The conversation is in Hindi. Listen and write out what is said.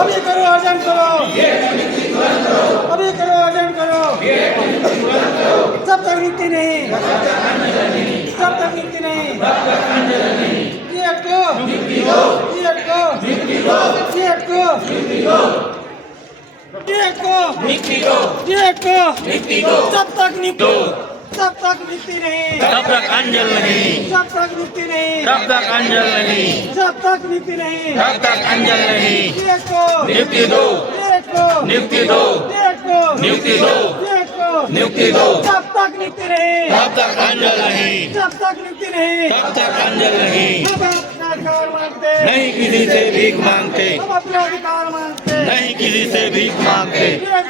अभी करो अर्जन करो, अभी करो अर्जन करो, जब तक मुक्ति नहीं, जब तक मुक्ति नहीं, सीएट को, सीएट को, सीएट को, सीएट को, सीएट को, जब तक मुक्ति, जब तक मुक्ति नहीं, तब तक अंजल नहीं, जब तक मुक्ति नहीं, तब तक अंजल नहीं, जब तक मुक्ति नहीं, तब तक अंजल नहीं। सीएट को, नियुक्ति दो, सीएट को, नियुक्ति दो, सीएट को, नियुक्ति दो, सीएट को, नियुक्ति दो, जब तक मुक्ति नहीं, तब तक अंजल नहीं, जब तक मुक्ति नहीं, तब तक अंजल नहीं। हम अपना अधिकार मांगते, नहीं किसी से भीख मांगते, हम अपना अधिकार मांगते, नहीं किसी से भीख मांगते। सीएट